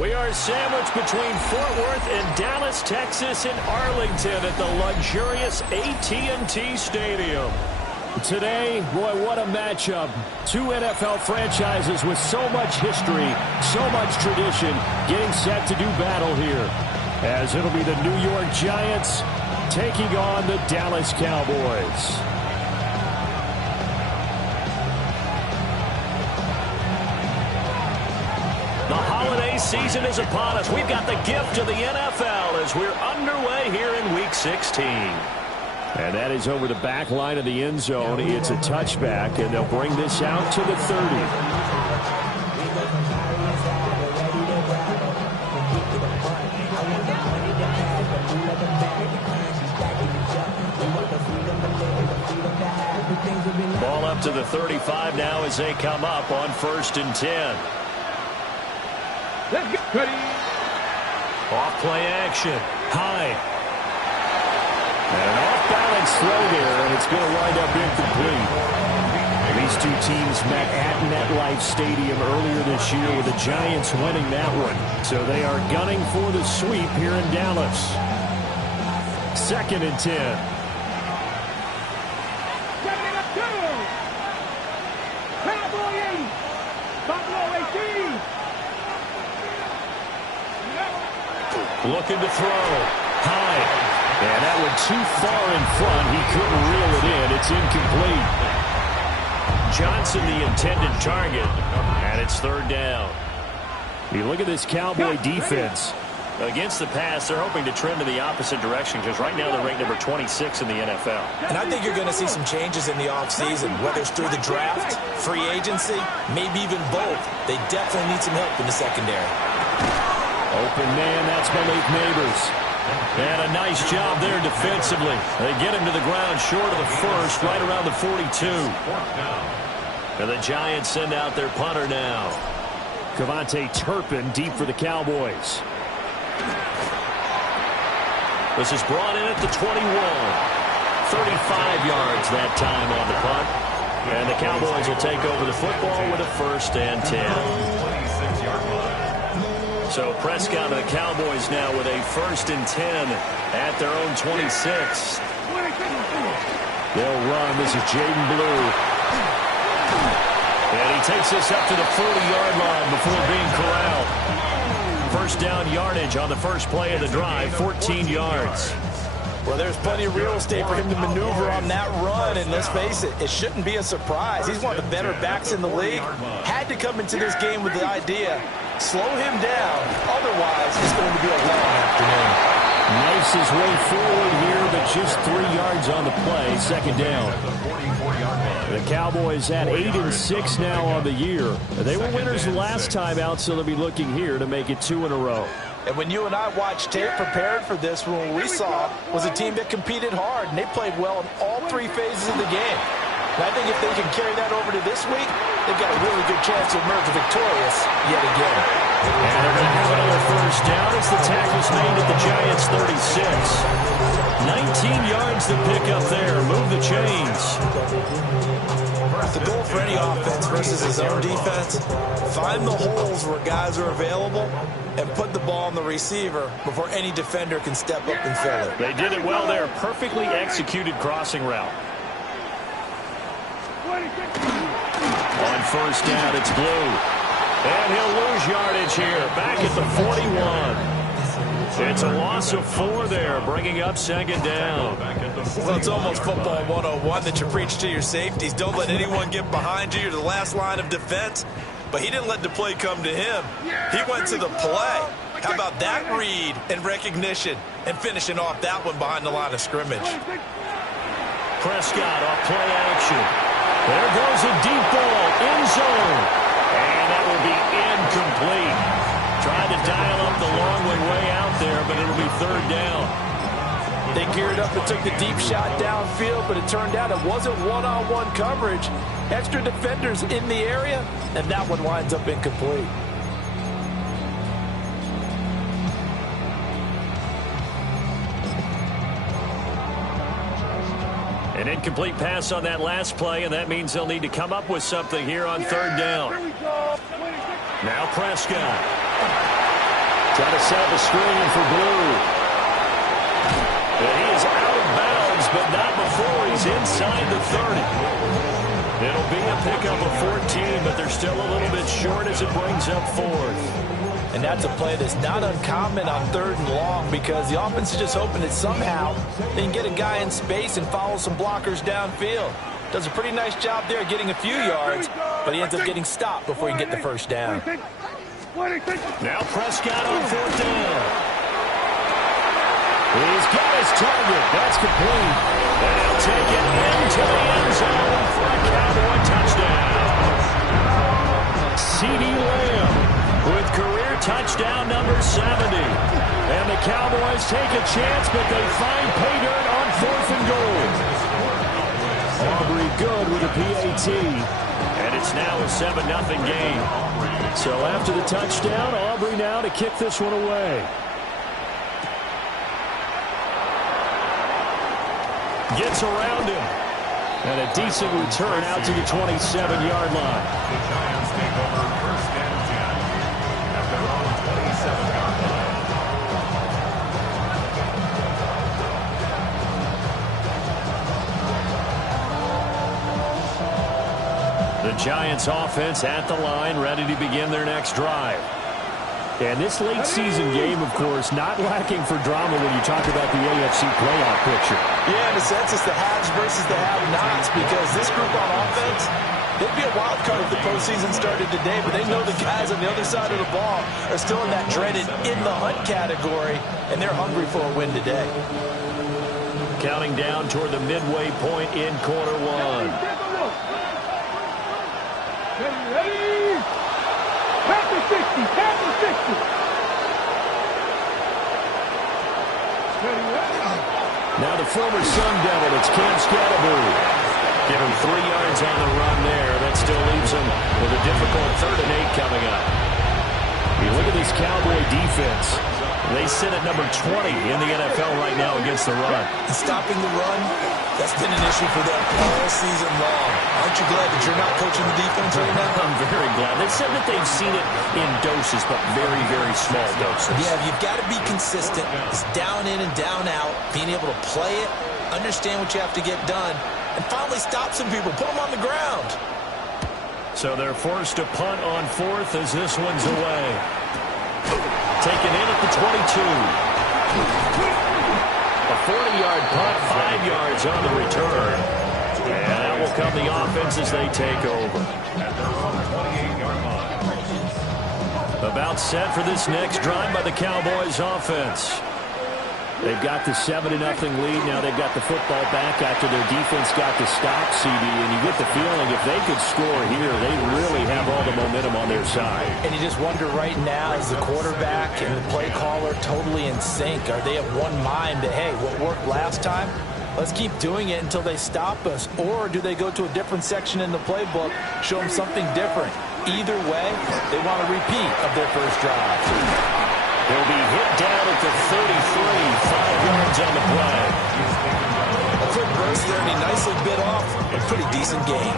We are sandwiched between Fort Worth and Dallas, Texas, and Arlington at the luxurious AT&T Stadium. Today, boy, what a matchup. Two NFL franchises with so much history, so much tradition, getting set to do battle here. As it'll be the New York Giants taking on the Dallas Cowboys. The holiday season is upon us. We've got the gift of the NFL as we're underway here in Week 16. And that is over the back line of the end zone. It's a touchback, and they'll bring this out to the 30. Ball up to the 35 now as they come up on 1st and 10. Let's get ready. Off play action. High. And an off-balance throw there, and it's going to wind up incomplete. These two teams met at MetLife Stadium earlier this year with the Giants winning that one. So they are gunning for the sweep here in Dallas. 2nd and 10. Looking to throw. High. And that one too far in front. He couldn't reel it in. It's incomplete. Johnson the intended target. And it's 3rd down. You look at this Cowboy defense. Against the pass, they're hoping to trend in the opposite direction because right now they're ranked number 26 in the NFL. And I think you're going to see some changes in the offseason, whether it's through the draft, free agency, maybe even both. They definitely need some help in the secondary. Open man, that's Malik Neighbors. And a nice job there defensively. They get him to the ground short of the first, right around the 42. And the Giants send out their punter now. Kevontae Turpin deep for the Cowboys. This is brought in at the 21. 35 yards that time on the punt. And the Cowboys will take over the football with a 1st and 10. So Prescott and the Cowboys now with a 1st and 10 at their own 26. They'll run. This is Jaden Blue. And he takes this up to the 40-yard line before being corralled. 1st down yardage on the first play of the drive, 14 yards. Well, there's plenty of real estate for him to maneuver on that run, and let's face it, it shouldn't be a surprise. He's one of the better backs in the league. Had to come into this game with the idea, slow him down, otherwise it's going to be a long afternoon. Knifes his way forward here, but just 3 yards on the play, 2nd down. The Cowboys at 8-6 now on the year. They were winners last time out, so they'll be looking here to make it 2 in a row. And when you and I watched tape prepared for this, what we saw was a team that competed hard, and they played well in all 3 phases of the game. And I think if they can carry that over to this week, they've got a really good chance to emerge victorious yet again. And they're going to have another 1st down as the tackle's made at the Giants' 36. 19 yards to pick up there. Move the chains. The goal for any offense versus his own defense, find the holes where guys are available and put the ball on the receiver before any defender can step up and fill it. They did it well there. Perfectly executed crossing route. On 1st down, it's Blue. And he'll lose yardage here. Back at the 41. It's a loss of 4 there, bringing up 2nd down. Well, it's almost football 101 that you preach to your safeties. Don't let anyone get behind you. You're the last line of defense. But he didn't let the play come to him. He went to the play. How about that read and recognition and finishing off that one behind the line of scrimmage? Prescott off play action. There goes a deep ball, end zone. And that will be incomplete. Tried to dial up the long way out there, but it'll be 3rd down. They geared up and took the deep shot downfield, but it turned out it wasn't one-on-one coverage. Extra defenders in the area, and that one winds up incomplete. An incomplete pass on that last play, and that means they'll need to come up with something here on 3rd down. Now Prescott. Trying to set up a screen for Blue. And he is out of bounds, but not before he's inside the 30. It'll be a pickup of 14, but they're still a little bit short as it brings up 4th. And that's a play that's not uncommon on 3rd and long because the offense is just hoping that somehow they can get a guy in space and follow some blockers downfield. Does a pretty nice job there getting a few yards, but he ends up getting stopped before he can get the first down. Now Prescott on 4th down. He's got his target. That's complete. And he'll take it into the end zone for a Cowboy touchdown. CeeDee Lamb with career touchdown number 70. And the Cowboys take a chance, but they find pay dirt on 4th and goal. Aubrey good with a PAT. And it's now a 7-0 game. So after the touchdown, Aubrey now to kick this one away. Gets around him. And a decent return out to the 27-yard line. The Giants take over 1st and 10 at their own 27-yard line. The Giants offense at the line, ready to begin their next drive. And this late season game, of course, not lacking for drama when you talk about the AFC playoff picture. Yeah, in a sense, it's the haves versus the have-nots because this group on offense, they'd be a wild card if the postseason started today, but they know the guys on the other side of the ball are still in that dreaded in-the-hunt category, and they're hungry for a win today. Counting down toward the midway point in quarter one. Ready? Tap the 60, tap the 60. Now the former Sun Devil, it's Cam Scatterbury. Give him 3 yards on the run there. That still leaves him with a difficult 3rd and 8 coming up. You look at this Cowboy defense. They sit at number 20 in the NFL right now against the run. And stopping the run, that's been an issue for them all season long. Aren't you glad that you're not coaching the defense right now? I'm very glad. They said that they've seen it in doses, but very, very small doses. Yeah, you've got to be consistent. It's down in and down out, being able to play it, understand what you have to get done, and finally stop some people, put them on the ground. So they're forced to punt on 4th as this one's away. Taken in at the 22. A 40-yard punt, 5 yards on the return. And that will come the offense as they take over. At their own 28-yard line. About set for this next drive by the Cowboys offense. They've got the 7-0 lead. Now they've got the football back after their defense got to stop CD. And you get the feeling if they could score here, they really have all the momentum on their side. And you just wonder right now, is the quarterback and the play caller totally in sync? Are they of one mind that, hey, what worked last time, let's keep doing it until they stop us? Or do they go to a different section in the playbook, show them something different? Either way, they want a repeat of their first drive. He'll be hit down at the 33, 5 yards on the play. A quick burst there, and he nicely bit off a pretty decent gain.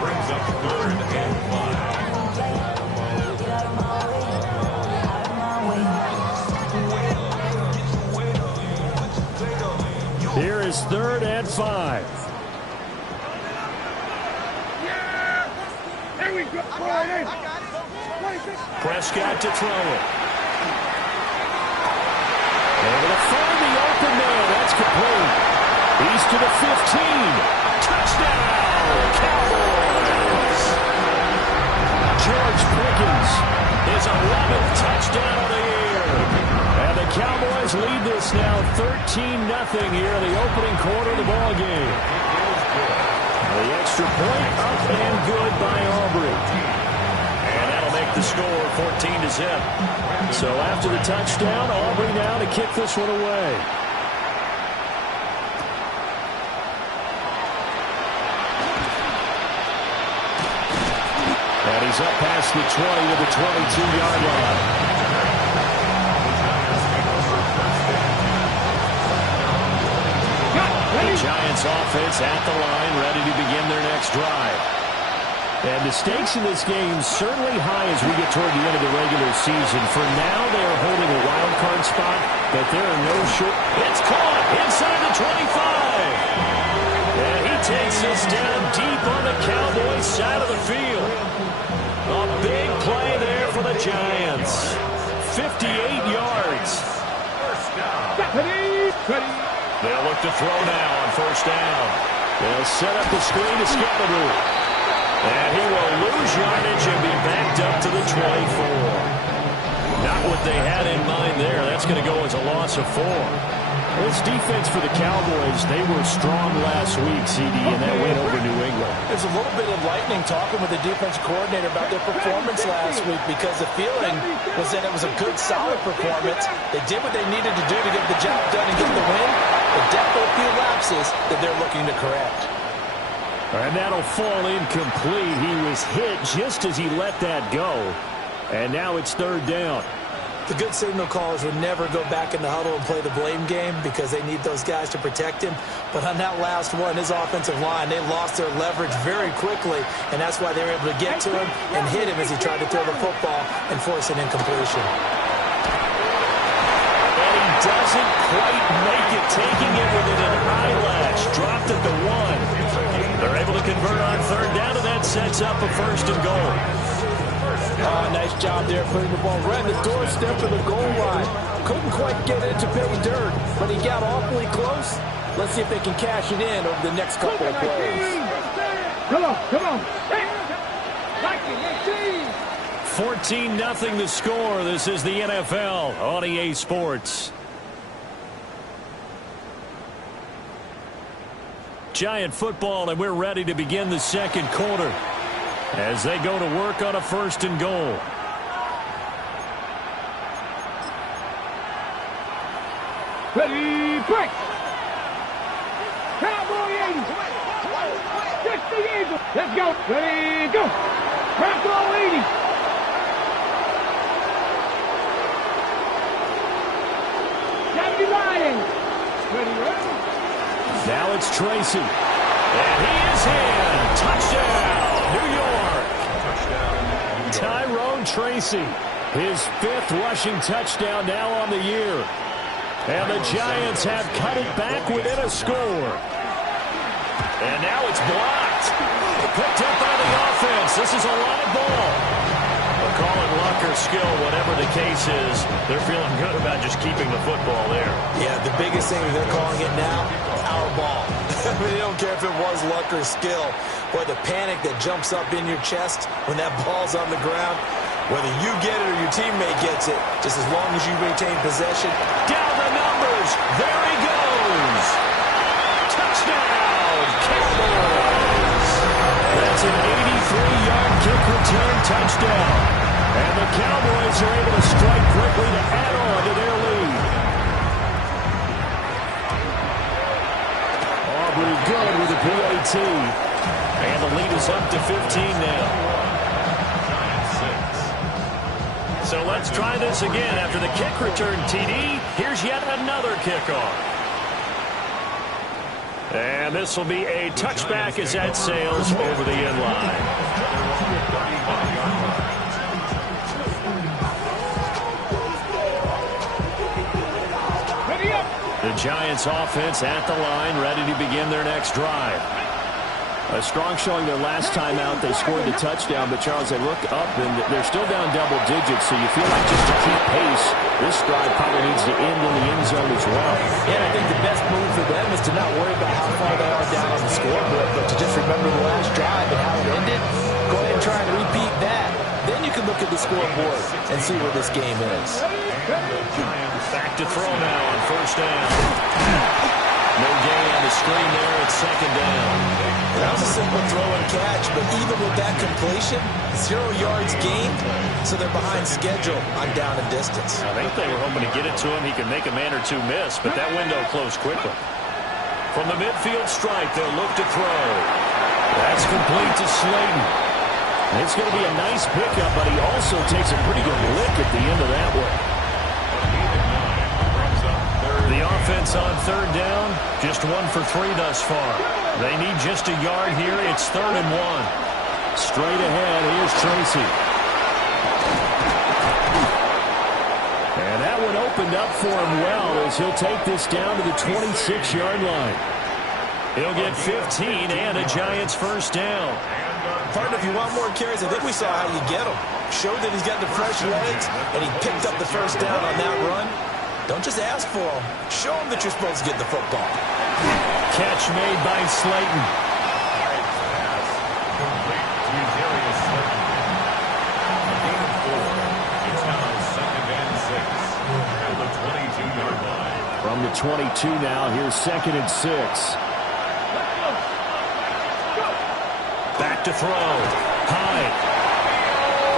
Brings up 3rd and 5. Here is 3rd and 5. There we go. Prescott to throw it. Able to find the open man. That's complete. He's to the 15. Touchdown, Cowboys. George Pickens, his 11th touchdown of the year. And the Cowboys lead this now 13-0 here in the opening quarter of the ball game. The extra point up and good by Aubrey. And that'll make the score 14-0. So after the touchdown, Aubrey now to kick this one away. And he's up past the 20 to the 22-yard line. The Giants offense at the line, ready to begin their next drive. And the stakes in this game certainly high as we get toward the end of the regular season. For now, they are holding a wild card spot, but there are no short. It's caught inside the 25. And he takes us down deep on the Cowboys side of the field. A big play there for the Giants. 58 yards. They'll look to throw now on first down. They'll set up the screen to Scalaboo. And he will lose yardage and be backed up to the 24. Not what they had in mind there. That's going to go as a loss of 4. This defense for the Cowboys, they were strong last week, CD, in that win over New England. There's a little bit of lightning talking with the defense coordinator about their performance last week because the feeling was that it was a good, solid performance. They did what they needed to do to get the job done and get the win. But definitely a few lapses that they're looking to correct. And that'll fall incomplete. He was hit just as he let that go. And now it's third down. The good signal callers would never go back in the huddle and play the blame game because they need those guys to protect him. But on that last one, his offensive line, they lost their leverage very quickly, and that's why they were able to get to him and hit him as he tried to throw the football and force an incompletion. And he doesn't quite make it, taking it within an eyelash. Dropped at the 1. They're able to convert on third down, and that sets up a first and goal. Nice job there putting the ball right in the doorstep of the goal line. Couldn't quite get it to pay dirt, but he got awfully close. Let's see if they can cash it in over the next couple of plays. Come on. 14-0 the score. This is the NFL on EA Sports. Giant football, and we're ready to begin the second quarter as they go to work on a first and goal. Ready, break. Cowboy 80. 60 Eagles. Let's go. Ready, go. Cowboy 80. Lions. Ready. Now it's Tracy. And he is in. Touchdown, New York. Tyrone Tracy, his 5th rushing touchdown now on the year. And the Giants have cut it back within a score. And now it's blocked. Picked up by the offense. This is a live ball. We'll call it luck or skill, whatever the case is. They're feeling good about just keeping the football there. Yeah, the biggest thing they're calling it now, our ball. I mean, they don't care if it was luck or skill. Boy, the panic that jumps up in your chest when that ball's on the ground, whether you get it or your teammate gets it, just as long as you maintain possession. Down the numbers. There he goes. Touchdown, Cowboys. That's an 83-yard kick return touchdown. And the Cowboys are able to strike quickly to add on to their lead. Aubrey good with the PAT. And the lead is up to 15 now. So let's try this again. After the kick return TD, here's yet another kickoff. And this will be a touchback as that sails over the end line. The Giants offense at the line, ready to begin their next drive. A strong showing their last time out. They scored the touchdown, but Charles, they look up and they're still down double digits, so you feel like just to keep pace, this drive probably needs to end in the end zone as well. Yeah, I think the best move for them is to not worry about how far they are down on the scoreboard, but to just remember the last drive and how it ended. Go ahead and try and repeat that. Then you can look at the scoreboard and see where this game is. Back to throw now on first down. No gain on the screen there at second down. That was a simple throw and catch, but even with that completion, 0 yards gained, so they're behind schedule on down and distance. I think they were hoping to get it to him. He could make a man or two miss, but that window closed quickly. From the midfield stripe, they'll look to throw. That's complete to Slayton. It's going to be a nice pickup, but he also takes a pretty good lick at the end of that one. The offense on third down, just 1 for 3 thus far. They need just a yard here. It's 3rd and 1. Straight ahead, here's Tracy. And that one opened up for him well as he'll take this down to the 26-yard line. He'll get 15 and a Giants first down. Partner, if you want more carries, I think we saw how you get them. Showed that he's got the fresh legs, and he picked up the first down on that run. Don't just ask for them. Show them that you're supposed to get the football. Catch made by Slayton. It's now 2nd and 6 at the 22-yard line. From the 22 now, here's 2nd and 6. Back to throw. Hyde.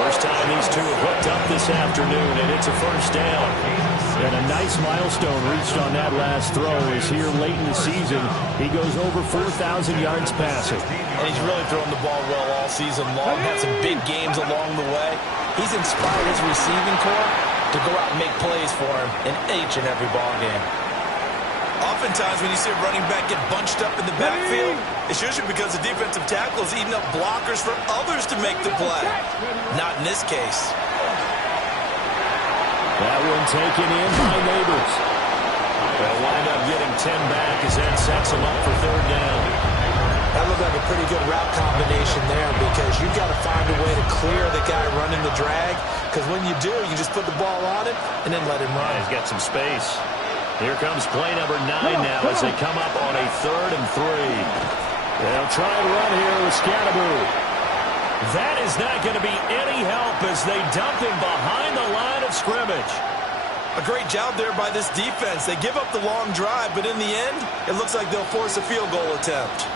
First time these two have hooked up this afternoon, and it's a first down. And a nice milestone reached on that last throw as here late in the season, he goes over 4,000 yards passing. And he's really thrown the ball well all season long. Had some big games along the way. He's inspired his receiving corps to go out and make plays for him in each and every ball game. Oftentimes when you see a running back get bunched up in the backfield, it's usually because the defensive tackle is eating up blockers for others to make the play. Not in this case. That one taken in by Neighbors. They'll wind up getting 10 back as that sets them up for third down. That looked like a pretty good route combination there because you've got to find a way to clear the guy running the drag, because when you do, you just put the ball on him and then let him run. He's got some space. Here comes play number 9 now as they come up on a 3rd and 3. They'll try and run here with Scatteroo. That is not going to be any help as they dump him behind the line of scrimmage. A great job there by this defense. They give up the long drive, but in the end, it looks like they'll force a field goal attempt.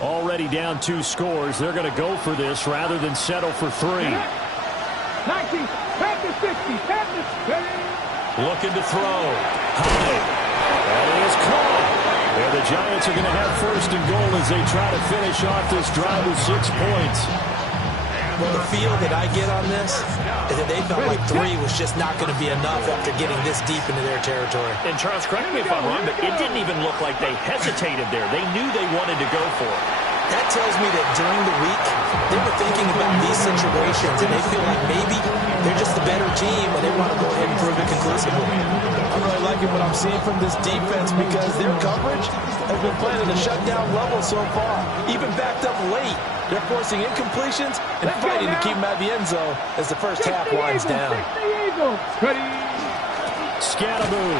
Already down 2 scores. They're going to go for this rather than settle for 3. 90, 10 to 60, 10 to 60. Looking to throw. Hyde. That is caught. And the Giants are going to have 1st and goal as they try to finish off this drive with 6 points. Well, the feel that I get on this is that they felt like 3 was just not going to be enough after getting this deep into their territory. And Charles, correct me if I'm wrong, but it didn't even look like they hesitated there. They knew they wanted to go for it. That tells me that during the week, they were thinking about these situations, and they feel like maybe they're just the better team, and they want to go ahead and prove it conclusively. I'm really liking what I'm seeing from this defense because their coverage has been playing at a shutdown level so far. Even backed up late, they're forcing incompletions and fighting to keep them out of the end zone as the first half winds down. Scatteroo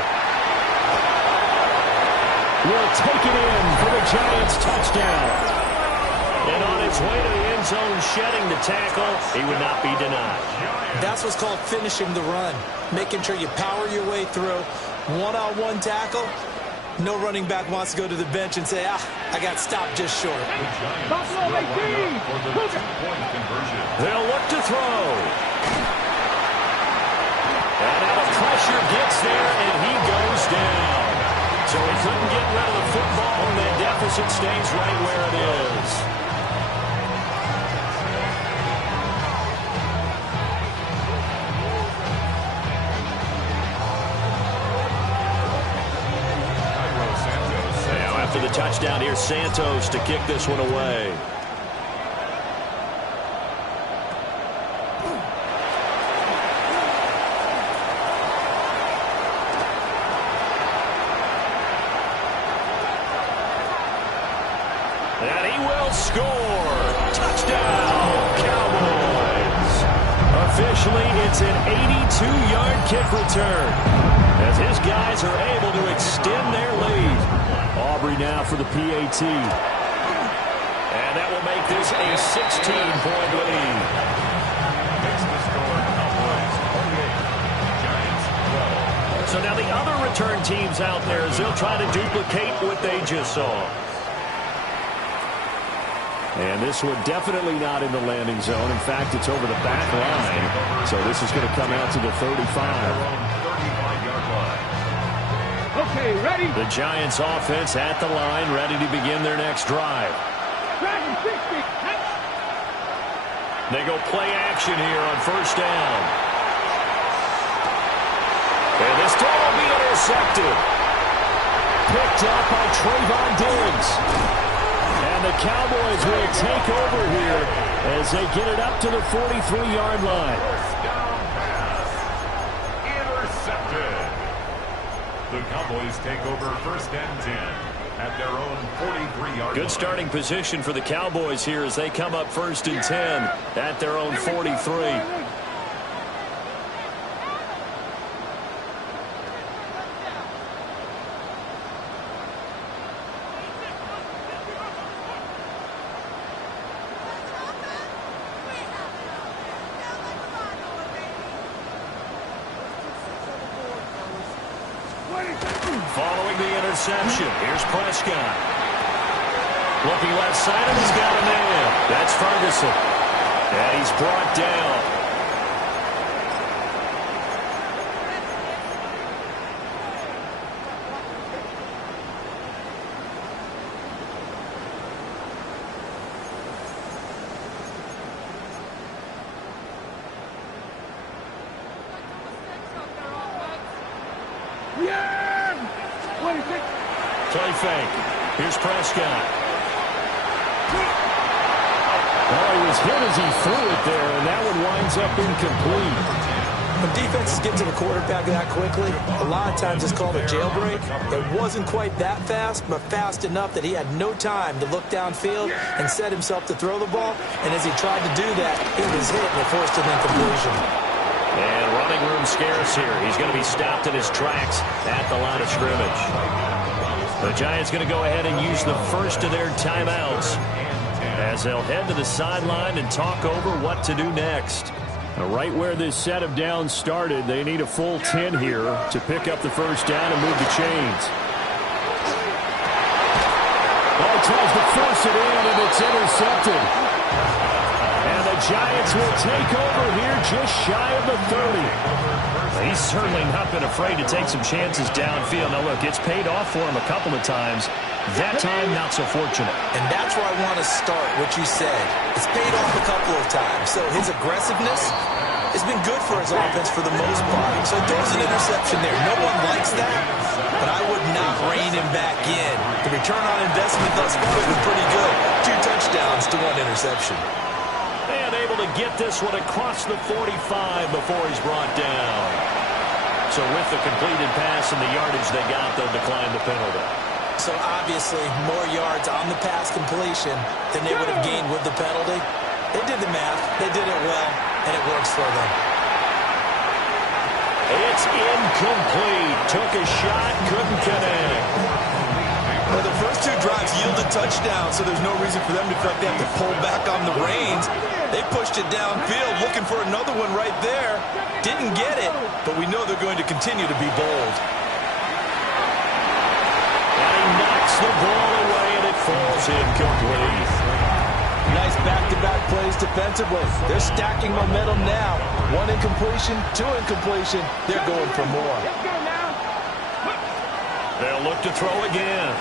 will take it in for the Giants touchdown. And on its way to the end zone, shedding the tackle, he would not be denied. That's what's called finishing the run, making sure you power your way through. One-on-one tackle, no running back wants to go to the bench and say, I got stopped just short. They'll look to throw. And now the pressure gets there, and he goes down. So he couldn't get rid of the football, and the deficit stays right where it is. Now after the touchdown, here's Santos to kick this one away. And he will score. Touchdown, Cowboys. Officially, it's an 82-yard kick return as his guys are able to extend their lead. Aubrey now for the PAT. And that will make this a 16-point lead. So now the other return teams out there as they'll try to duplicate what they just saw. And this one definitely not in the landing zone. In fact, it's over the back line. So this is going to come out to the 35. Okay, ready? The Giants offense at the line, ready to begin their next drive. They go play action here on 1st down. And this time will be intercepted. picked up by Trayvon Diggs. And the Cowboys will take over here as they get it up to the 43-yard line. First down pass. Intercepted. The Cowboys take over 1st and 10 at their own 43-yard line. Good starting position for the Cowboys here as they come up 1st and 10 at their own 43. Following the interception, here's Prescott. Looking left side, and he's got a man. That's Ferguson. And he's brought down. Play fake. Here's Prescott. Well, he was hit as he threw it there, and that one winds up incomplete. When defenses get to the quarterback that quickly, a lot of times it's called a jailbreak. It wasn't quite that fast, but fast enough that he had no time to look downfield and set himself to throw the ball. And as he tried to do that, he was hit and it forced an incompletion. And running room scarce here. He's going to be stopped in his tracks at the line of scrimmage. The Giants going to go ahead and use the first of their timeouts as they'll head to the sideline and talk over what to do next. Right where this set of downs started, they need a full 10 here to pick up the first down and move the chains. Ball tries to force it in, and it's intercepted. And the Giants will take over here just shy of the 30. He's certainly not been afraid to take some chances downfield. Now, look, it's paid off for him a couple of times. That time, not so fortunate. And that's where I want to start, what you said. It's paid off a couple of times. So his aggressiveness has been good for his offense for the most part. So there's an interception there. No one likes that, but I would not rein him back in. The return on investment thus far has been pretty good. 2 touchdowns to 1 interception. And able to get this one across the 45 before he's brought down. So with the completed pass and the yardage they got, they'll decline the penalty. So obviously more yards on the pass completion than they would have gained with the penalty. They did the math. They did it well, and it works for them. It's incomplete. Took a shot, couldn't connect. Well, the first 2 drives yielded touchdowns, so there's no reason for them to feel like they have to pull back on the reins. They pushed it downfield, looking for another one right there. Didn't get it, but we know they're going to continue to be bold. And he knocks the ball away, and it falls incomplete. Nice back-to-back plays defensively. They're stacking momentum now. 1 incompletion, 2 incompletion. They're going for more. They'll look to throw again.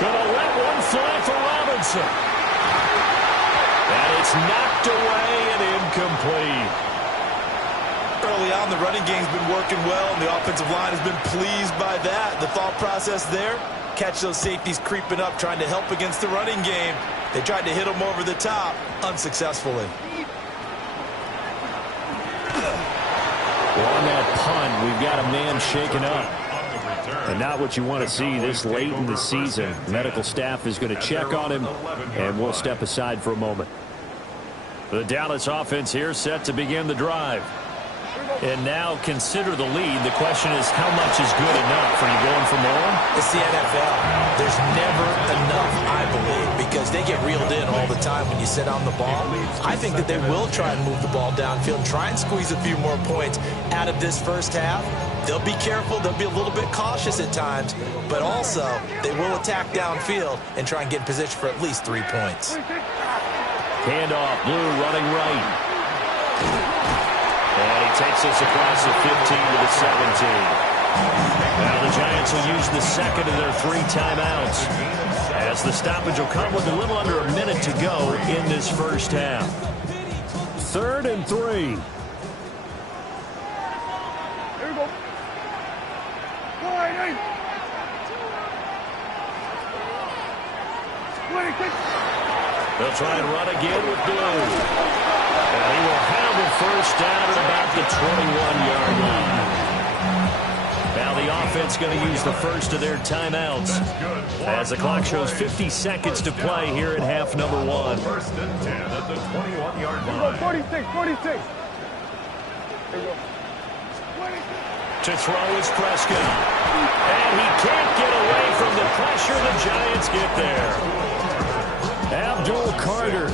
Gonna let one fly for Robinson. And it's knocked away and incomplete. Early on, the running game's been working well, and the offensive line has been pleased by that. The thought process there, catch those safeties creeping up, trying to help against the running game. They tried to hit them over the top, unsuccessfully. Well, on that punt, we've got a man shaken up. And not what you want to see this late in the season. Medical staff is going to check on him, and we'll step aside for a moment. The Dallas offense here set to begin the drive. And now consider the lead. The question is, how much is good enough? Are you going for more? It's the NFL. There's never enough, I believe, because they get reeled in all the time when you sit on the ball. I think that they will try and move the ball downfield and try and squeeze a few more points out of this first half. They'll be careful. They'll be a little bit cautious at times, but also they will attack downfield and try and get in position for at least 3 points. Handoff, Blue running right. And he takes us across the 15 to the 17. Now the Giants will use the second of their 3 timeouts, as the stoppage will come with a little under a minute to go in this first half. 3rd and 3. Here we go. 4-8. They'll try and run again with Blue. And he will have a first down at about the 21-yard line. Now the offense going to use the first of their timeouts as the clock shows 50 seconds to play here in half number 1. First and 10 at the 21-yard line. 46. To throw is Prescott. And he can't get away from the pressure. The Giants get there. Abdul Carter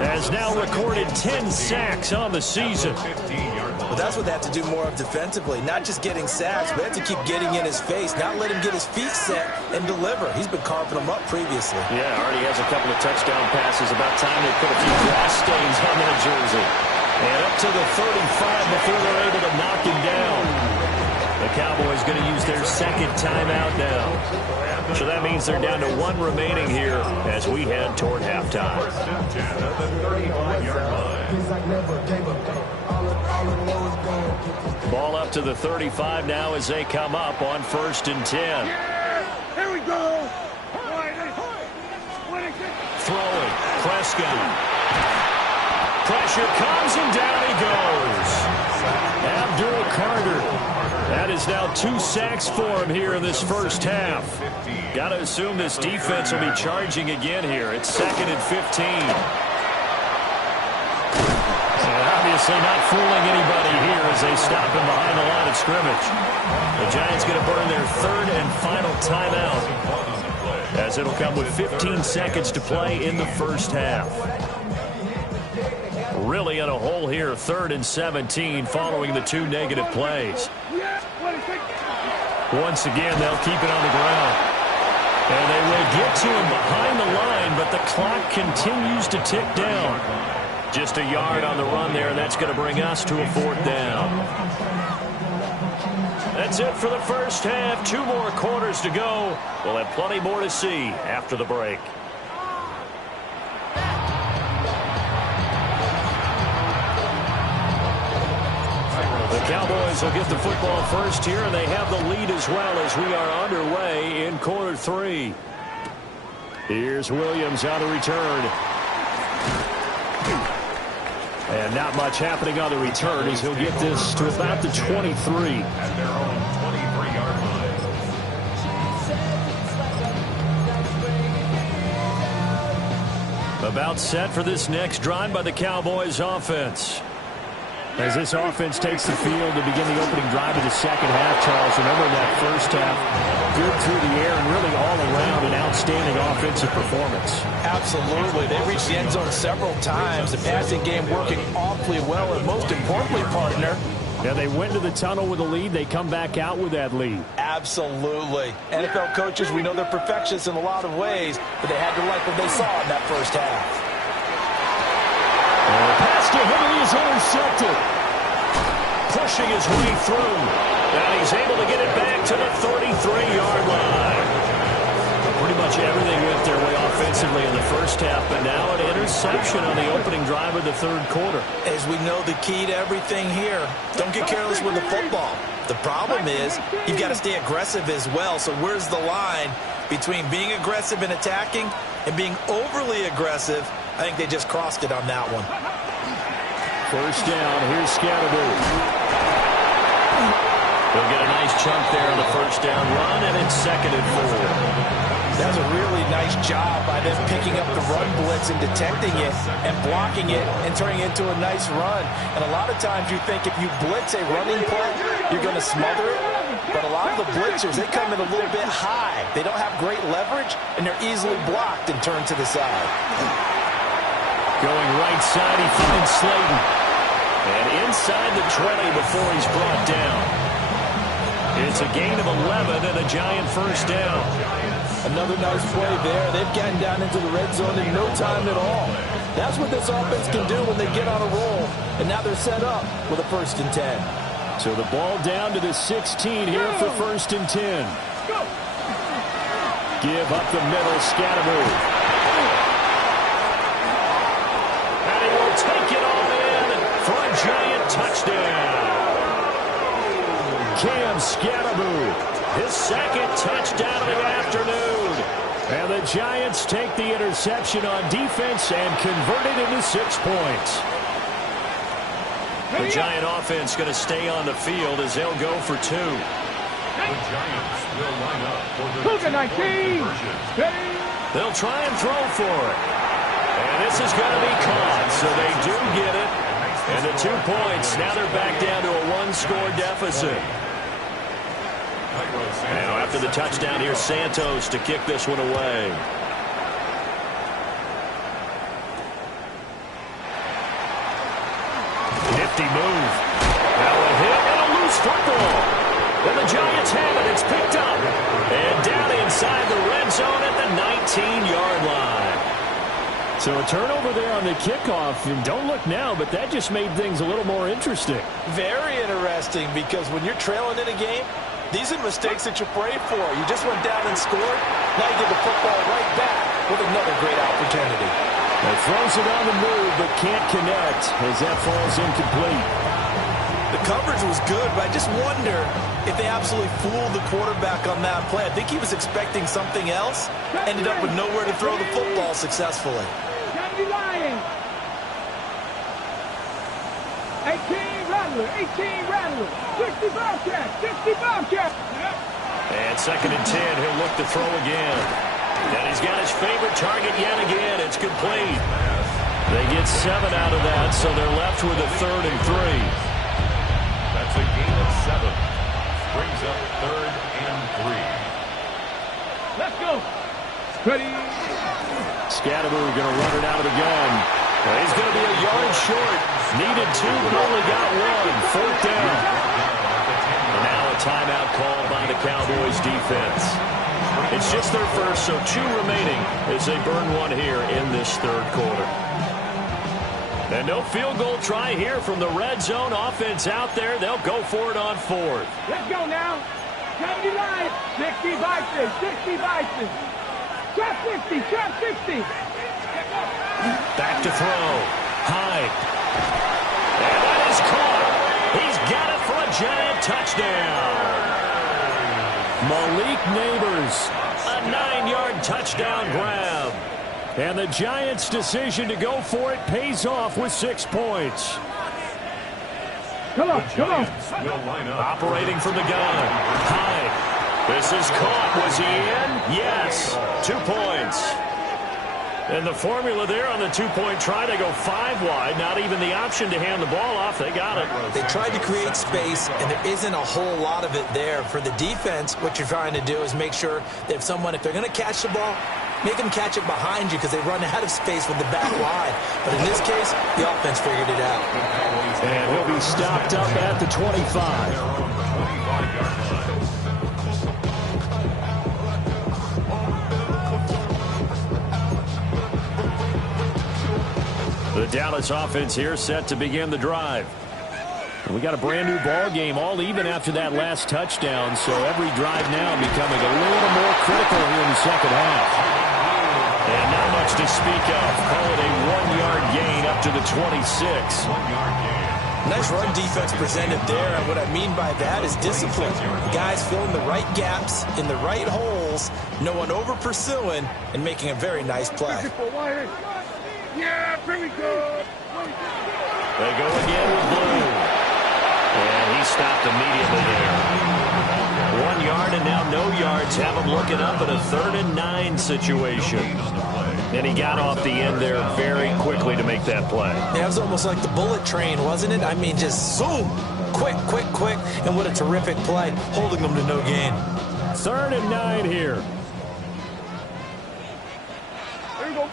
has now recorded 10 sacks on the season. Well, that's what they have to do more of defensively. Not just getting sacks, but they have to keep getting in his face, not let him get his feet set and deliver. He's been carving them up previously. Yeah, already has a couple of touchdown passes. About time they put a few grass stains on that jersey. And up to the 35 before they're able to knock him down. The Cowboys going to use their second timeout now. So that means they're down to 1 remaining here as we head toward halftime. First and 10 at the 35-yard line. Ball up to the 35 now as they come up on 1st and 10. Here we go. Throwing. Prescott. Pressure comes and down he goes. Abdul Carter. That is now 2 sacks for him here in this first half. Got to assume this defense will be charging again here. It's 2nd and 15. So obviously not fooling anybody here as they stop him behind the line of scrimmage. The Giants going to burn their 3rd and final timeout as it'll come with 15 seconds to play in the first half. Really in a hole here, 3rd and 17 following the 2 negative plays. Once again, they'll keep it on the ground. And they will get to him behind the line, but the clock continues to tick down. Just a yard on the run there, and that's going to bring us to a 4th down. That's it for the first half. 2 more quarters to go. We'll have plenty more to see after the break. The Cowboys will get the football first here, and they have the lead as well as we are underway in quarter 3. Here's Williams on the return. And not much happening on the return as he'll get this to about the 23. At their own 23-yard line. About set for this next drive by the Cowboys offense. As this offense takes the field to begin the opening drive of the second half, Charles, remember that first half, good through the air and really all around an outstanding offensive performance. Absolutely. They reached the end zone several times. The passing game working awfully well, and most importantly, partner, Yeah, they went to the tunnel with a lead. They come back out with that lead. Absolutely. NFL coaches, we know they're perfectionists in a lot of ways, but they had to like what they saw in that first half. And the pass to him, and he's intercepted. Pushing his way through. And he's able to get it back to the 33-yard line. Pretty much everything went their way offensively in the first half, but now an interception on the opening drive of the 3rd quarter. As we know, the key to everything here, don't get careless with the football. The problem is you've got to stay aggressive as well. So where's the line between being aggressive and attacking and being overly aggressive? I think they just crossed it on that one. First down, here's Scatterby. They'll get a nice chunk there on the first down run, and it's 2nd and 4. That was a really nice job by them picking up the run blitz and detecting it and blocking it and turning it into a nice run. And a lot of times you think if you blitz a running play, you're going to smother it. But a lot of the blitzers, they come in a little bit high. They don't have great leverage, and they're easily blocked and turned to the side. Going right side, he finds Slayton. And inside the 20 before he's brought down. It's a gain of 11 and a Giant first down. Another nice play there. They've gotten down into the red zone in no time at all. That's what this offense can do when they get on a roll. And now they're set up with a 1st and 10. So the ball down to the 16 here for 1st and 10. Give up the middle, Scatterby. And he will take it all in for a Giant touchdown. Cam Scatterby, his 2nd touchdown of the afternoon. And the Giants take the interception on defense and convert it into 6 points. The Giant offense going to stay on the field as they'll go for 2. The Giants will line up for the 2-point conversion. They'll try and throw for it. And this is going to be caught, so they do get it. And the 2 points, now they're back down to a 1-score deficit. Now after the touchdown, here's Santos to kick this one away. Nifty move. Now a hit and a loose football. And the Giants have it. It's picked up. And down inside the red zone at the 19-yard line. So a turnover there on the kickoff. And don't look now, but that just made things a little more interesting. Very interesting, because when you're trailing in a game, these are mistakes that you pray for. You just went down and scored. Now you get the football right back with another great opportunity. He throws it on the move, but can't connect as that falls incomplete. The coverage was good, but I just wonder if they absolutely fooled the quarterback on that play. I think he was expecting something else, ended up with nowhere to throw the football successfully. 18 Rattler, 60 Bobcat, 60 Bobcat. And 2nd and 10, he'll look to throw again. And he's got his favorite target yet again. It's complete. They get 7 out of that, so they're left with a 3rd and 3. That's a gain of 7. Brings up 3rd and 3. Let's go. Ready. Scatteroo going to run it out of the gun. Well, he's going to be a yard short. Needed 2, but only got 1. 4th down. And now a timeout called by the Cowboys defense. It's just their first, so 2 remaining as they burn 1 here in this 3rd quarter. And no field goal try here from the red zone. Offense out there. They'll go for it on 4th. Let's go now. 70 Lions, 60 Bison, 60 Bison. Trap 60, trap 60. Back to throw. Hyde. And that is caught. He's got it for a Giant touchdown. Malik Neighbors, a 9-yard touchdown grab. And the Giants' decision to go for it pays off with 6 points. Come on, come on. Will line up. Operating from the gun. Hyde. This is caught. Was he in? Yes. 2 points. And the formula there on the 2-point try, they go 5 wide. Not even the option to hand the ball off. They got it. They tried to create space, and there isn't a whole lot of it there. For the defense, what you're trying to do is make sure that if they're going to catch the ball, make them catch it behind you because they run out of space with the back line. But in this case, the offense figured it out. And he'll be stopped up at the 25. The Dallas offense here set to begin the drive. And we got a brand new ball game, all even after that last touchdown, so every drive now becoming a little more critical here in the second half. And not much to speak of. Call it a 1-yard gain up to the 26. Nice run defense presented there, and what I mean by that is discipline. Guys filling the right gaps in the right holes, no one over pursuing, and making a very nice play. Yeah, pretty good. They go again with Blue. And he stopped immediately there. 1 yard and now no yards. Have him looking up at a 3rd and 9 situation. And he got off the end there very quickly to make that play. It was almost like the bullet train, wasn't it? I mean, just zoom. Quick, quick, quick. And what a terrific play, holding them to no gain. 3rd and 9 here. There you go.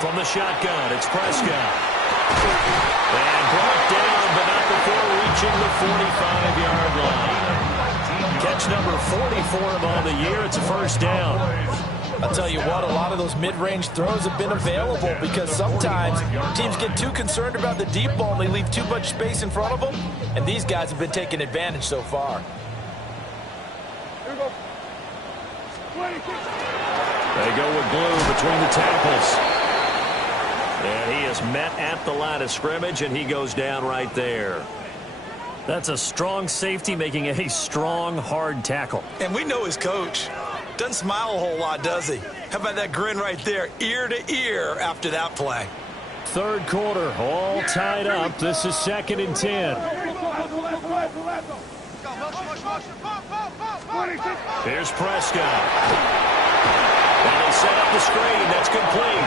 From the shotgun, it's Prescott. And brought down, but not before reaching the 45-yard line. Catch number 40 for him on the year. It's a 1st down. I'll tell you what, a lot of those mid-range throws have been available because sometimes teams get too concerned about the deep ball and they leave too much space in front of them, and these guys have been taking advantage so far. There you go. They go with Blue between the tackles. And he is met at the line of scrimmage, and he goes down right there. That's a strong safety making a strong, hard tackle. And we know his coach. Doesn't smile a whole lot, does he? How about that grin right there, ear to ear after that play? Third quarter, all tied up. This is 2nd and 10. Here's Prescott. And they set up the screen. That's complete.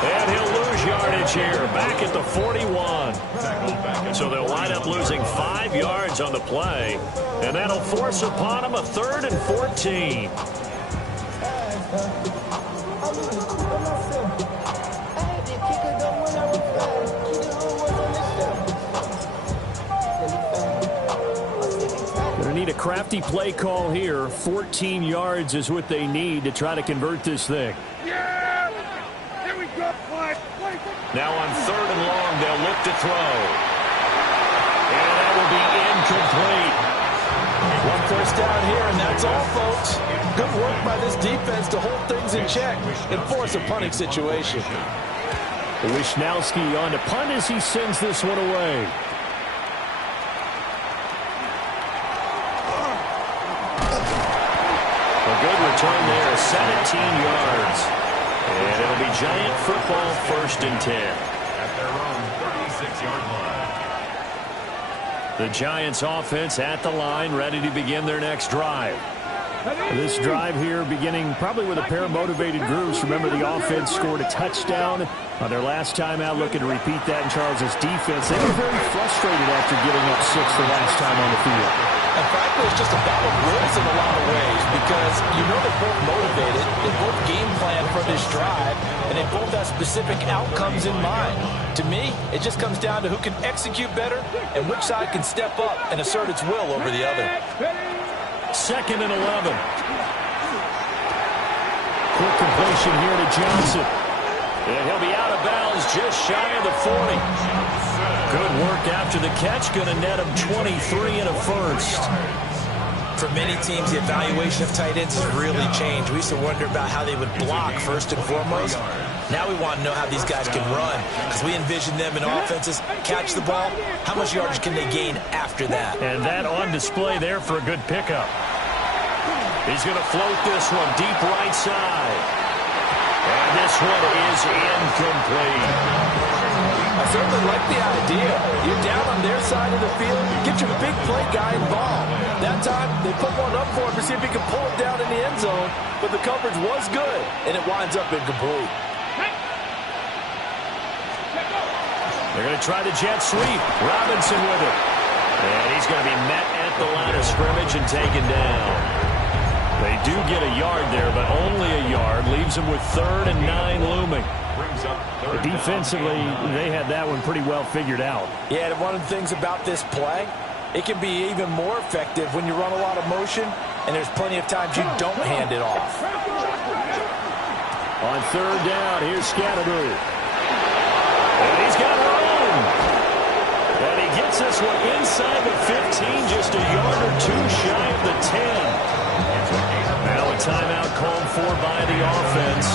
And he'll lose yardage here, back at the 41. So they'll wind up losing 5 yards on the play. And that'll force upon them a 3rd and 14. Going to need a crafty play call here. 14 yards is what they need to try to convert this thing. Now on 3rd and long, they'll look to throw. And that will be incomplete. 1 first down here, and that's all, folks. Good work by this defense to hold things in check and force a punting situation. Wishnowski on to punt as he sends this one away. A good return there, 17 yards. And it'll be Giant football, 1st and 10. At their own 36-yard line. The Giants offense at the line, ready to begin their next drive. This drive here beginning probably with a pair of motivated groups. Remember, the offense scored a touchdown on their last time out, looking to repeat that in Charles's defense. They were very frustrated after giving up 6 the last time on the field. And frankly, it's just a battle of wills in a lot of ways because you know they're both motivated, they both game plan for this drive, and they both have specific outcomes in mind. To me, it just comes down to who can execute better and which side can step up and assert its will over the other. 2nd and 11. Quick completion here to Johnson. And he'll be out of bounds just shy of the 40. Good work after the catch. Going to net him 23 and a first. For many teams, the evaluation of tight ends has really changed. We used to wonder about how they would block first and foremost. Now we want to know how these guys can run because we envision them in offenses catch the ball. How much yardage can they gain after that? And that on display there for a good pickup. He's going to float this one deep right side. And this one is incomplete. I certainly like the idea. You're down on their side of the field. Get your big play guy involved. That time, they put one up for him to see if he can pull it down in the end zone. But the coverage was good, and it winds up incomplete. They're going to try the jet sweep. Robinson with it. And he's going to be met at the line of scrimmage and taken down. They do get a yard there, but only a yard. Leaves them with 3rd and 9 looming. Defensively, they had that one pretty well figured out. Yeah, and one of the things about this play, it can be even more effective when you run a lot of motion, and there's plenty of times you don't hand it off. On 3rd down, here's Scatteroo. And he's got room. And he gets this one inside the 15, just a yard or 2 shy of the 10. Now a timeout called for by the offense.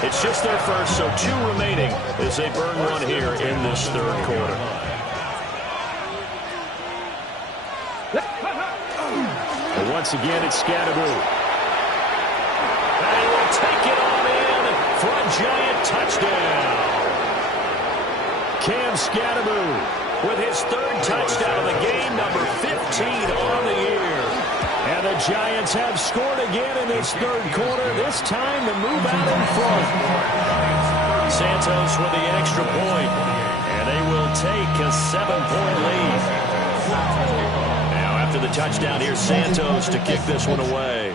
It's just their first, so 2 remaining as they burn one here in this 3rd quarter. And once again, it's Scatteroo. And he will take it on in for a Giant touchdown. Cam Scatteroo with his 3rd touchdown of the game, number 15 on the year. And the Giants have scored again in this 3rd quarter. This time to move out in front. Santos with the extra point. And they will take a 7-point lead. Now after the touchdown, here's Santos to kick this one away.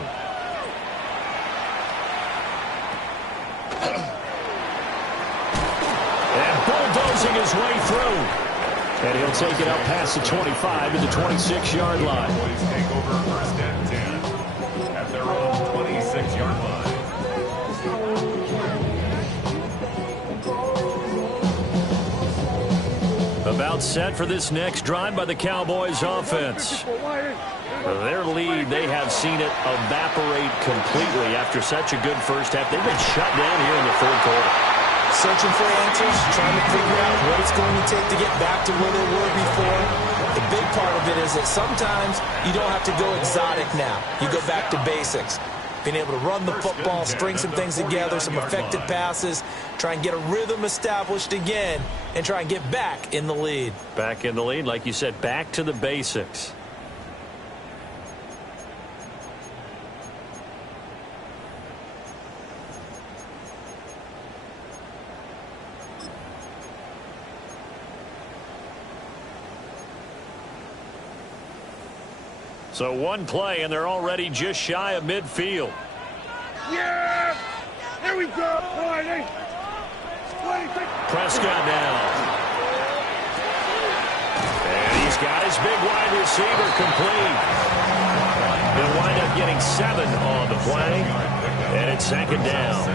And bulldozing his way through. And he'll take it up past the 25 to the 26-yard line. Take over 1st and 10 at their own 26-yard line. About set for this next drive by the Cowboys offense. Their lead, they have seen it evaporate completely after such a good first half. They've been shut down here in the 3rd quarter. Searching for answers, trying to figure out what it's going to take to get back to where they were before. The big part of it is that sometimes you don't have to go exotic now. You go back to basics. being able to run the football, string some things together, some effective passes, try and get a rhythm established again, and try and get back in the lead. Back in the lead, like you said, back to the basics. So one play, and they're already just shy of midfield. Yeah! There we go! Prescott now. And he's got his big wide receiver complete. He'll wind up getting 7 on the play, and it's 2nd down.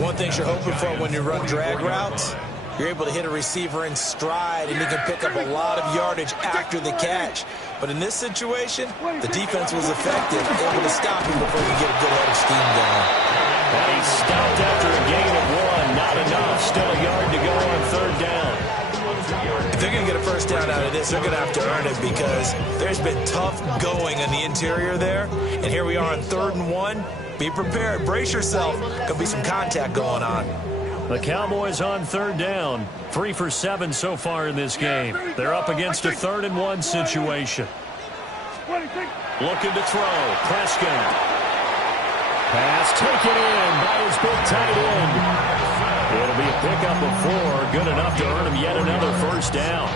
One thing you're hoping for when you run drag routes, you're able to hit a receiver in stride, and he can pick up a lot of yardage after the catch. But in this situation, the defense was effective, able to stop him before he get a good head of steam going. And he's stopped after a gain of 1. Not enough. Still a yard to go on 3rd down. If they're going to get a first down out of this, they're going to have to earn it because there's been tough going in the interior there. And here we are on 3rd and 1. Be prepared. Brace yourself. Could be some contact going on. The Cowboys on 3rd down. 3 for 7 so far in this game. They're up against a 3rd and 1 situation. Looking to throw. Prescott. Pass taken in by his big tight end. It'll be a pickup of 4. Good enough to earn him yet another first down.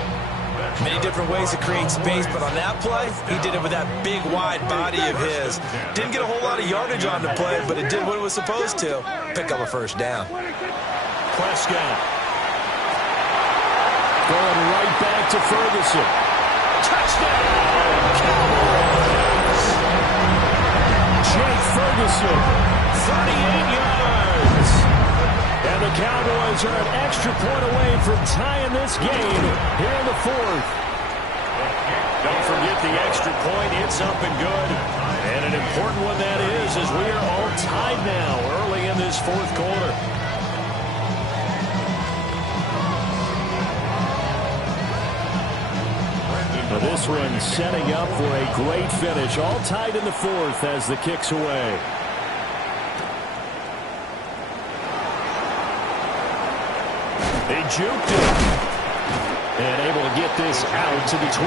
Many different ways to create space, but on that play, he did it with that big, wide body of his. Didn't get a whole lot of yardage on the play, but it did what it was supposed to. Pick up a first down. Prescott. Going right back to Ferguson. Touchdown! Cowboys! Jake Ferguson, 38 yards. And the Cowboys are an extra point away from tying this game here in the 4th. Don't forget the extra point. It's up and good. And an important one that is, as we are all tied now early in this 4th quarter. Now this one setting up for a great finish. All tied in the 4th as the kick's away. They juked it. And able to get this out to the 25.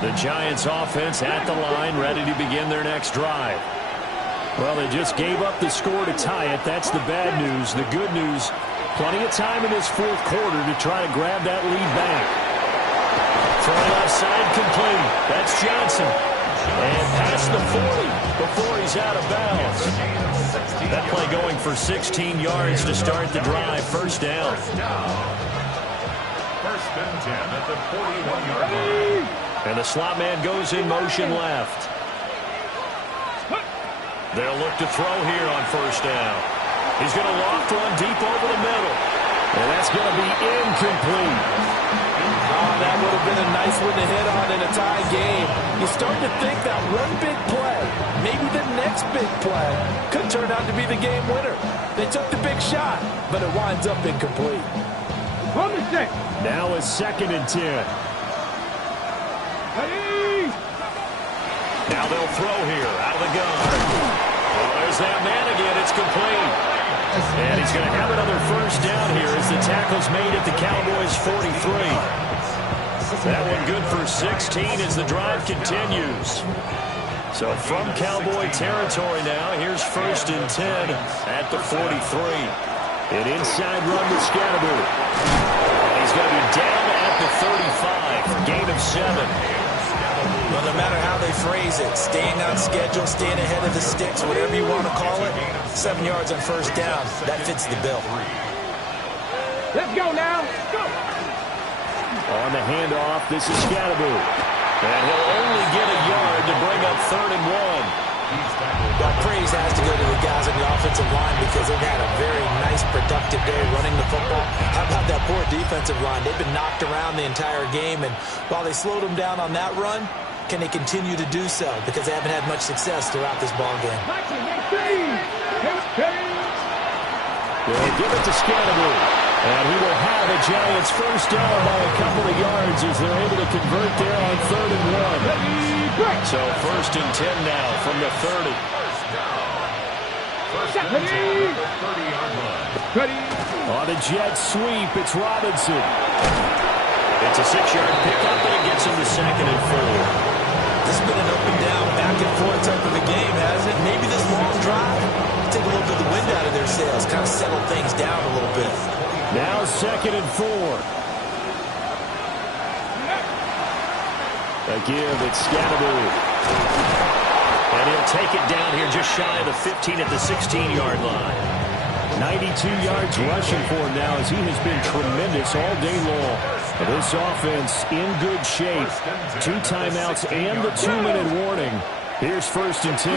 The Giants offense at the line, ready to begin their next drive. Well, they just gave up the score to tie it. That's the bad news. The good news, plenty of time in this 4th quarter to try to grab that lead back. Throw left side complete. That's Johnson. And past the 40 before he's out of bounds. That play going for 16 yards to start the drive. First down. First and 10 at the 41-yard line. And the slot man goes in motion left. They'll look to throw here on first down. He's going to loft one deep over the middle. And that's going to be incomplete. Oh, that would have been a nice one to hit on in a tie game. You start to think that one big play, maybe the next big play, could turn out to be the game winner. They took the big shot, but it winds up incomplete. Now it's 2nd and 10. Now they'll throw here out of the gun. Well, there's that man again. It's complete. And he's going to have another first down here as the tackle's made at the Cowboys' 43. That one good for 16 as the drive continues. So from Cowboy territory now, here's 1st and 10 at the 43. An inside run with Scatterby. And he's going to be down at the 35. Gain of 7. Well, no matter how they phrase it, staying on schedule, staying ahead of the sticks, whatever you want to call it, 7 yards on first down, that fits the bill. Let's go now. Go. On the handoff, this is Scatterby. And he'll only get a yard to bring up 3rd and 1. Well, praise has to go to the guys on the offensive line because they've had a very nice, productive day running the football. How about that poor defensive line? They've been knocked around the entire game, and while they slowed them down on that run, can they continue to do so? Because they haven't had much success throughout this ball game. They'll give it to Scatterby. And he will have a Giants first down by a couple of yards as they're able to convert there on 3rd and 1. So 1st and 10 now from the 30. First and 10 at the 30-yard line. On a jet sweep, it's Robinson. It's a 6-yard pickup, and it gets him to 2nd and 4. This has been an up and down, back and forth type of a game, hasn't it? Maybe this long drive, take a little bit of the wind out of their sails, kind of settle things down a little bit. Now 2nd and 4. A give, it's Scatteroo. And he'll take it down here just shy of the 15 at the 16-yard line. 92 yards rushing for him now as he has been tremendous all day long. And this offense in good shape. 2 timeouts and the 2-minute warning. Here's 1st and 10.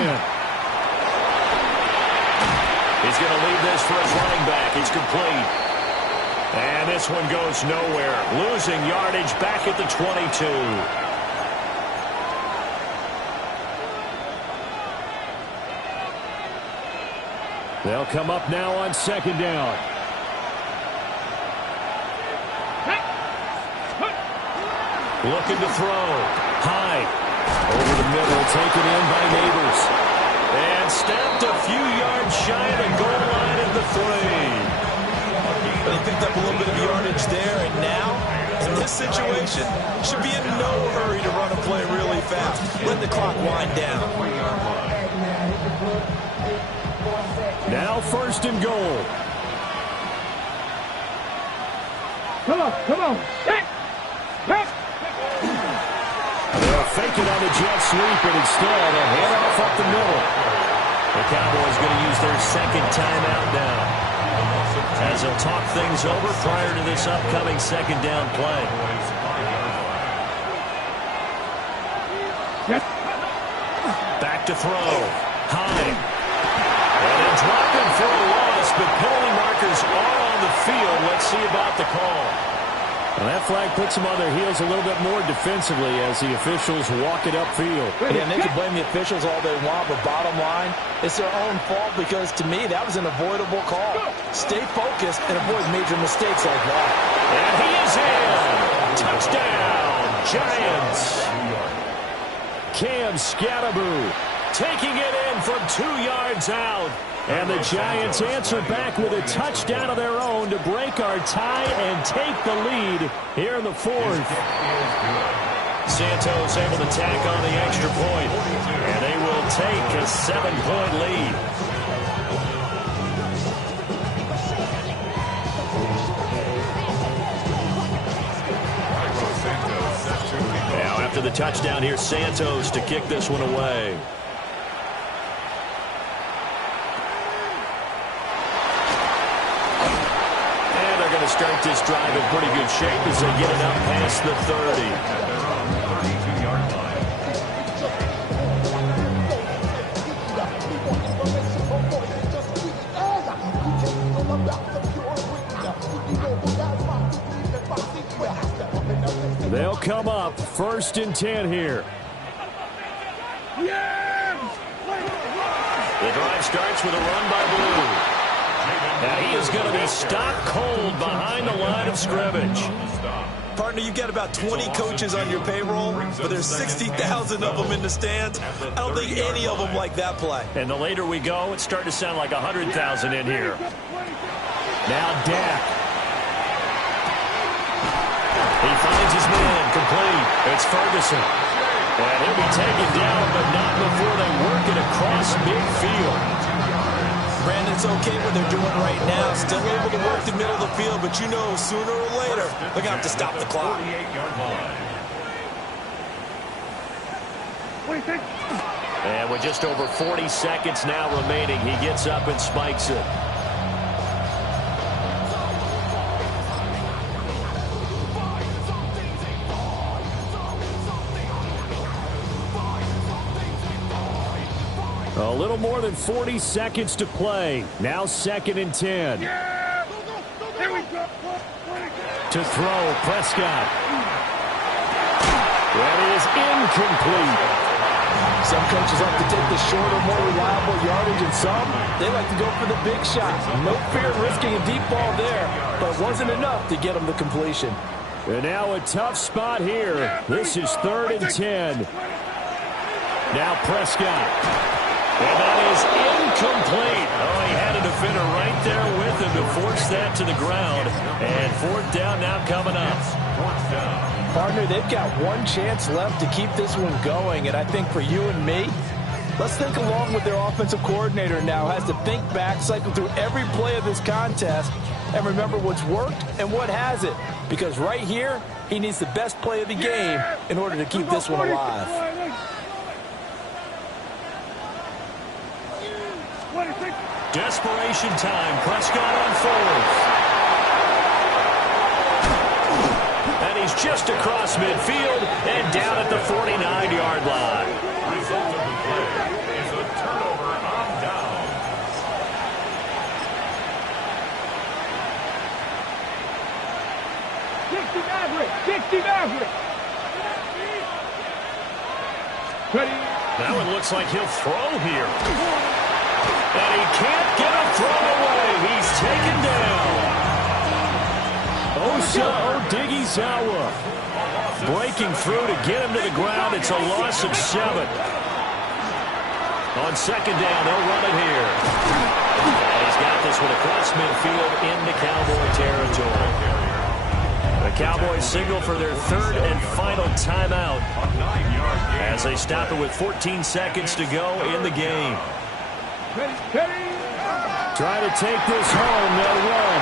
He's going to leave this for his running back. He's complete. And this one goes nowhere. Losing yardage back at the 22. They'll come up now on 2nd down. Looking to throw. High. Over the middle, taken in by Neighbors. And snapped a few yards shy of the goal line at the 3. They picked up a little bit of yardage there, and now, in this situation, should be in no hurry to run a play really fast. Let the clock wind down. Now 1st and goal. Come on. They'll fake it on the jet sweep, and instead a handoff up the middle. The Cowboys going to use their 2nd timeout now, as they'll talk things over prior to this upcoming 2nd down play. Back to throw. High. And they drop him for a loss, but penalty markers are on the field. Let's see about the call. Well, that flag puts them on their heels a little bit more defensively as the officials walk it upfield. Yeah, and they can blame the officials all they want, but bottom line, it's their own fault because, to me, that was an avoidable call. Stay focused and avoid major mistakes like that. And he is in. Touchdown, Giants. Cam Scatteroo taking it in from 2 yards out. And the Giants answer back with a touchdown of their own to break our tie and take the lead here in the 4th. Santos able to tack on the extra point, and they will take a 7-point lead. Now after the touchdown, here's Santos to kick this one away. To start this drive in pretty good shape as they get it up past the 30. 32-yard line. They'll come up 1st and 10 here. The drive starts with a run by Blue. Now he is going to be stopped cold behind the line of scrimmage. Partner, you've got about 20 coaches on your payroll, but there's 60,000 of them in the stands. I don't think any of them like that play. And the later we go, it's starting to sound like 100,000 in here. Now Dak. He finds his man, complete. It's Ferguson. And he'll be taken down, but not before they work it across midfield. Brandon, it's okay what they're doing right now. Still able to work the middle of the field, but you know sooner or later they're going to have to stop the clock. 48-yard line. And with just over 40 seconds now remaining, he gets up and spikes it. A little more than 40 seconds to play. Now 2nd and 10. Yeah! Here we go. To throw, Prescott. That is incomplete. Some coaches like to take the shorter, more reliable yardage, and some, they like to go for the big shot. No fear of risking a deep ball there. but it wasn't enough to get him the completion. And now a tough spot here. This is 3rd and 10. Now Prescott. And that is incomplete. Oh, he had a defender right there with him to force that to the ground. And 4th down now coming up. Partner, they've got one chance left to keep this one going. And I think for you and me, let's think along with their offensive coordinator now. Has to think back, cycle through every play of this contest, and remember what's worked and what hasn't. Because right here, he needs the best play of the game in order to keep this one alive. Desperation time. Prescott on 4th. And he's just across midfield and down at the 49-yard line. Result of the play is a turnover on down. Dixie Maverick. That one looks like he'll throw here. And he can't get a throw away. He's taken down. Osa Odighizuwa breaking through to get him to the ground. It's a loss of 7. On 2nd down, they'll run it here. And he's got this one across midfield into Cowboy territory. The Cowboys signal for their 3rd and final timeout as they stop it with 14 seconds to go in the game. Try to take this home. They'll run.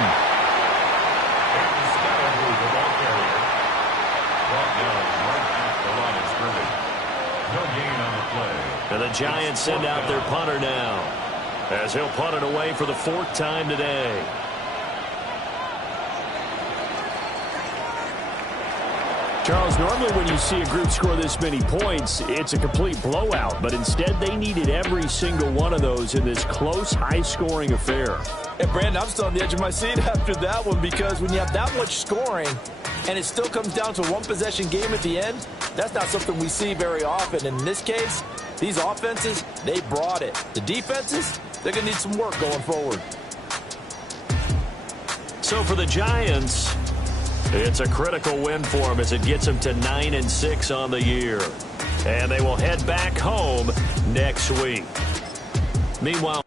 And the Giants send out their punter now, as he'll punt it away for the 4th time today. Charles, normally when you see a group score this many points, it's a complete blowout. But instead, they needed every single one of those in this close, high-scoring affair. And, Brandon, I'm still on the edge of my seat after that one, because when you have that much scoring and it still comes down to a one-possession game at the end, that's not something we see very often. And in this case, these offenses, they brought it. The defenses, they're going to need some work going forward. So for the Giants, it's a critical win for them as it gets them to 9-6 on the year. And they will head back home next week. Meanwhile,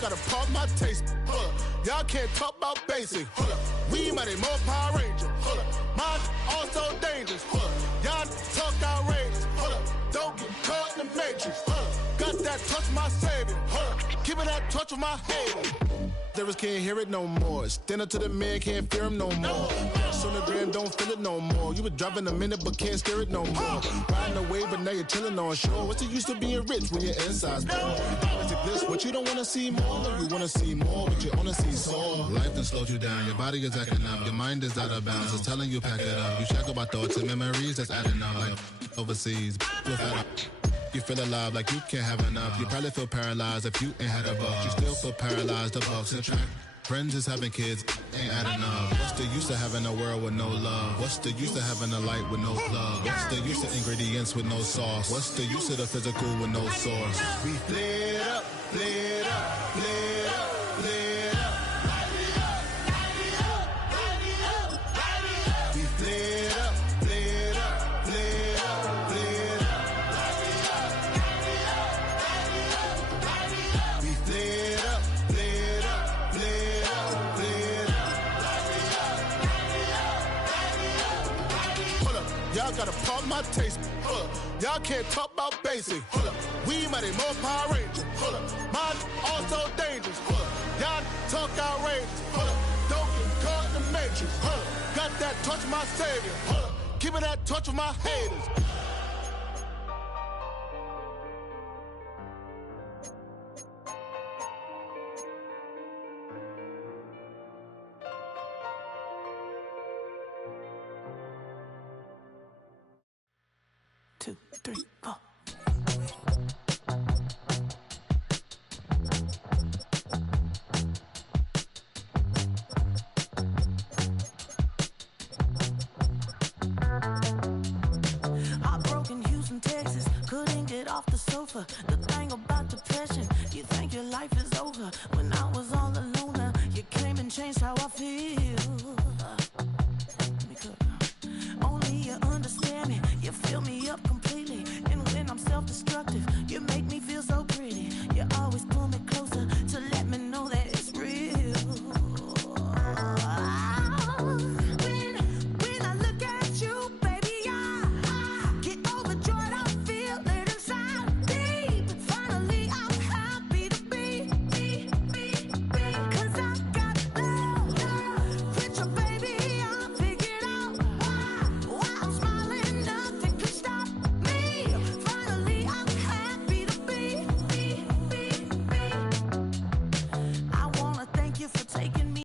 gotta pump my taste. Hold up. Y'all can't talk about basic. Hold up. We mighty more Power Ranger. Hold up. Mine also dangerous. Hold up. Y'all talk outrageous. Hold up. Don't get caught in the matrix. Hold up. Got that touch my savior. Hold up. Keeping that touch with my hater. Lyrics can't hear it no more. Stand up to the man, can't fear him no more. Sonogram don't feel it no more. You were driving a minute but can't steer it no more. Riding away but now you're chilling on shore. What's the use of being rich when your inside's poor? Is it this what you don't want to see more? No, you want to see more but you only see sore. Life done slowed you down. Your body is acting up. Your mind is out of bounds. It's telling you pack it up. You shackle about thoughts and memories that's adding up. Like overseas. You feel alive like you can't have enough. You probably feel paralyzed if you ain't had a buck. You still feel paralyzed, the bucks and track. Friends is having kids, ain't adding up. What's the use of having a world with no love? What's the use of having a light with no love? What's the use of ingredients with no sauce? What's the use of the physical with no source? We lit up, lit up, lit up, lit up. We lit up, lit up, lit up, lit up. We lit up, lit up, lit up, lit up. Y'all got a problem, my taste. Hold up. Y'all can't talk about basic. Hold up. We mighty more Power Rangers. Hold up. Mine also dangerous. Hold up. Y'all talk outrageous. Hold up. Don't get caught in the matrix. Hold up. Got that touch of my savior. Hold up. Give me that touch of my haters. Two, three, four. Heartbroken Houston, Texas, couldn't get off the sofa. The thing about depression, you think your life is over. When I was all alone, you came and changed how I feel. Let me cook. Only you understand me, you fill me up completely. And when I'm self-destructive, you make